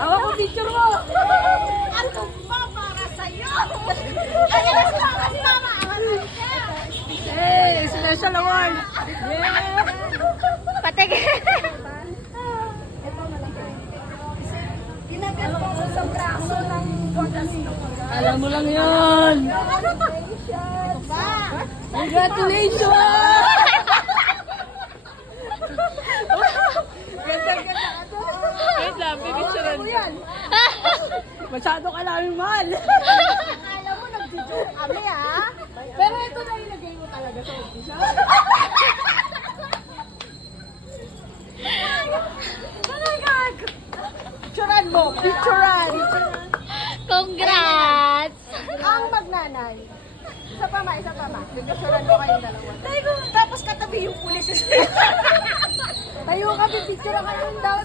Awa ko picture mo. Ano ba para sa'yo? Ayan si Mama. Hey, special award. Yeah. Patig. Tinagal ko sa braso ng Alam mo lang yan. Ano ba? Congratulations! Ganda-ganda ka to. Wait lang, pipicturean ko. Masyado ka namin mahal. Akala mo nag-joke kami ha? Pero ito na ilagay mo talaga sa umpisa. Picturean mo. Picturean. Congrats! Ang magnanay. Isa pa ma. Picturean mo kayong dalawa. Tapos katabi yung pulis. Tayo ka, pipicture ka yung daw.